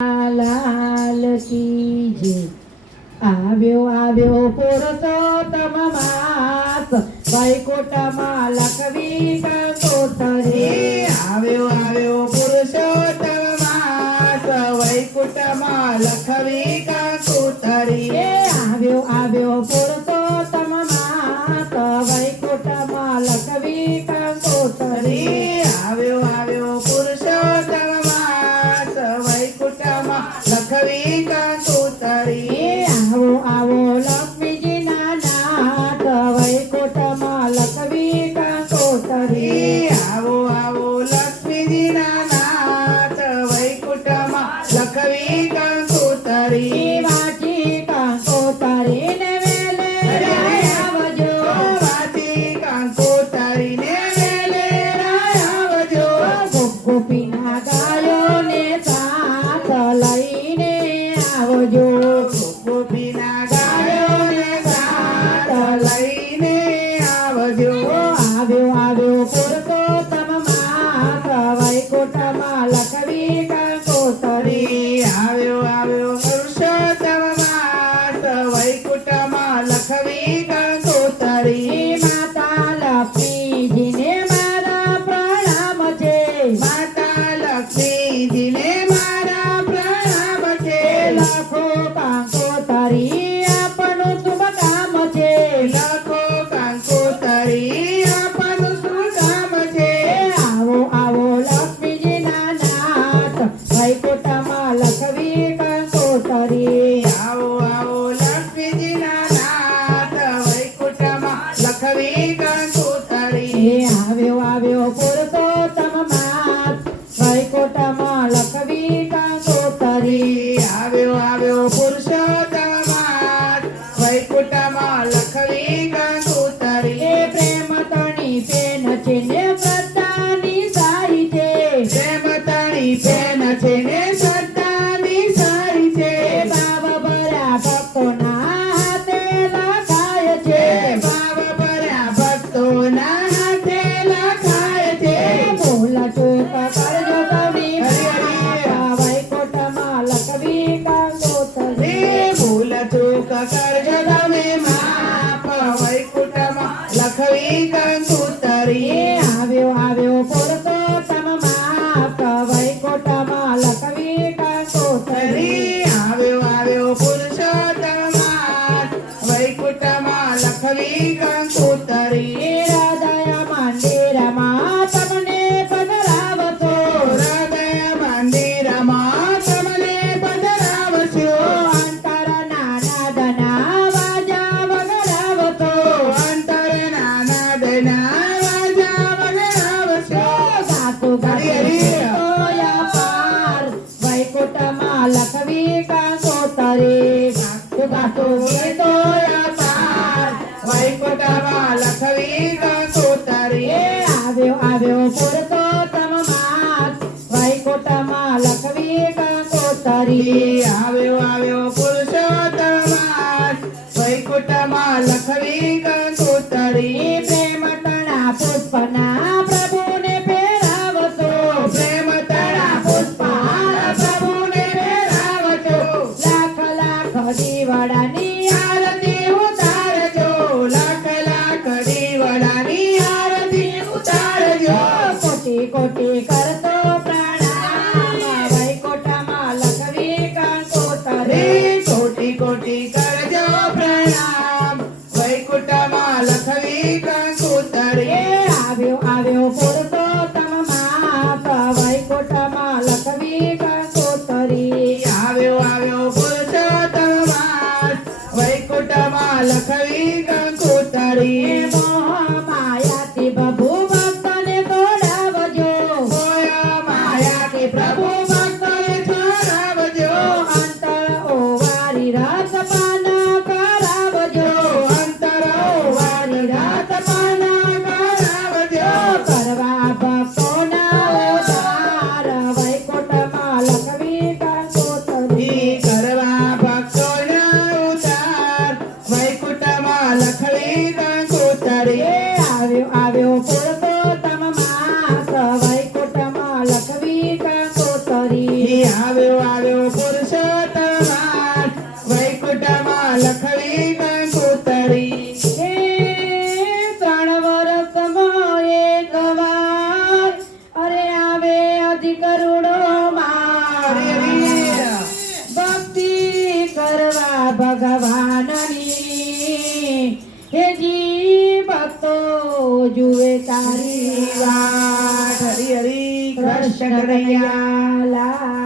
લાલ કી જય. આવ્યો આવ્યો પુરુષોત્તમ માસ, વૈકુંઠમાં લખવી કંકોત્રી. આવ્યો આવ્યો પુરુષોત્તમ માસ, વૈકુંઠમાં લખવી કંકોત્રી. આવ્યો આવ્યો પુરુષોત્તમ માસ, વૈકુંઠમાં લખવી કંકોત્રી. આવ્યો આવ્યો પુરુષોત્તમ માસ, વૈકુંઠમાં લખવી કંકોત્રી. આવો આવો લક્ષ્મીજીના નાથ, વૈકુંઠમાં લખવી કંકોત્રી. આવો આવો લક્ષ્મીજીના નાથ, વૈકુંઠમાં લખવી કંકોત્રી. વાંચી કંકોત્રીને વેલે આવજો, વાંચી કંકોત્રીને વેલે આવજો. ગોપીના ગાયોને સાથ લઈને આવજો. ગોપીના ગાયોને સાથ લઈને આવજો. આવ્યો આવ્યો પુરુષોત્તમ માસ, વૈકુંઠમાં લખવી કંકોત્રી. આવ્યો આવ્યો પુરુષોત્તમ માસ, વૈકુંઠમાં લખવી કંકોત્રી. માતા લક્ષ્મીજીને મારા પ્રણામ છે, માતા લક્ષ્મીજીને મારા પ્રણામ છે. લખો કંકોત્રી આપણું શુભ કામ છે. લખો કંકોત્રી આપણું શું કામ છે. આવો આવો લક્ષ્મીજીના નાથ, વૈકુંઠમાં લખવી કંકોત્રી. આવો આવો લક્ષ્મીજીના નાથ, વૈકુંઠમાં લખવી કંકોત્રી. આવ્યો આવ્યો પુરુષોત્તમ માસ, વૈકુંઠમાં લખવી કંકોત્રી. આવ્યો આવ્યો પુરુષોત્તમ માસ, વૈકુંઠમાં લખવી કંકોત્રી. પ્રેમ તણી પેન છે ને શ્રદ્ધાની સારી છે, પ્રેમ તણી પેન છે ને શ્રદ્ધાની સારી છે. ભાવ ભર્યા ભક્તોના હાથે લખાય છે. ભાવ ભર્યા ભક્તોના હાથે લખાય છે. ભૂલ ચૂક કરજો તમે હરિ હરિ. વૈકુંઠમાં લખવી કંકોત્રી. ભૂલ ચૂક કરજો તમે માફ, વૈકુંઠમાં લખવી કંકોત્રી. આવ્યો આવ્યો પુરુષોત્તમ માસ, વૈકુંઠમાં લખવી કંકોત્રી. આવ્યો આવ્યો પુરુષોત્તમ માસ, વૈકુંઠમાં લખવી કંકોત્રી. હૃદય મંદિરમાં તમને પધરાવશો, હૃદય મંદિરમાં તમને પધરાવશો. અંતરના નાદના વાજા વગડાવશો. અંતરના નાદના વાજા વગાડશો. સાસુ હરિ હરિ. પાર વૈકુંઠમાં લખવી કંકોત્રી. સાસુ ગીતોયા પાર, વૈકુંઠમાં લખવી કંકોત્રી. આવ્યો આવ્યો પુરુષોત્તમ માસ, વૈકુંઠમાં લખવી કંકોત્રી. આવ્યો આવ્યો પુરુષોત્તમ માસ, વૈકુંઠમાં લખવી કંકોત્રી. પ્રેમ તણા પુષ્પના પ્રભુને પહેરાવશો, પ્રેમ તણા પુષ્પહાર પ્રભુને પહેરાવજો. લાખ લાખ દીવડાની આરતી ઉતારજો. લાખ લાખ દીવડાની આરતી ઉતારજો. કોટી કોટી કરતો પ્રણામ, વૈકુંઠમાં લખવી કંકોત્રી. કોટી કોટી કરજો પ્રણામ, વૈકુંઠમાં લખવી કંકોત્રી. આવ્યો આવ્યો પુરુષોત્તમ વૈકુંઠમાં લખવી કંકોતરી હે 3 વર્ષમાં એક વાર અરે આવે અધિકરુણો માં અરે વીર ભક્તિ કરવા ભગવાનની હે જી ભક્તો જુએ તારી વાટ હરી હરી કૃષ્ણ કૃષ્ણ કનૈયા કનૈયા લાલ